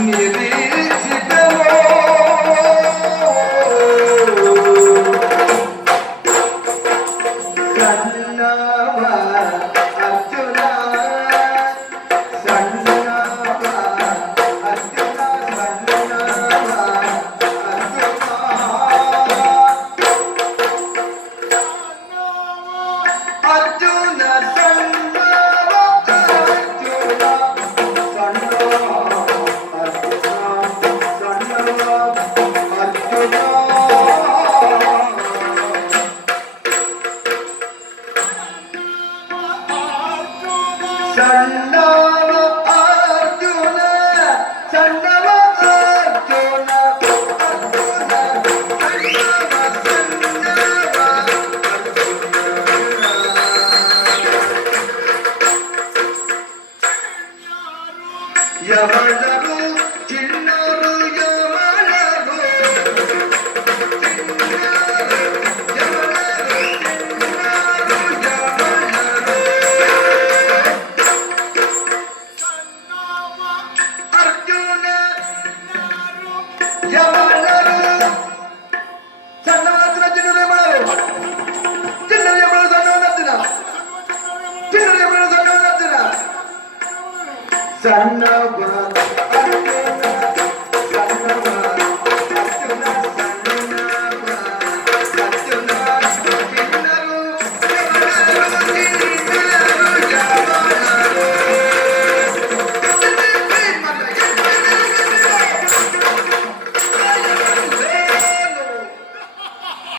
Yine it. I know. son of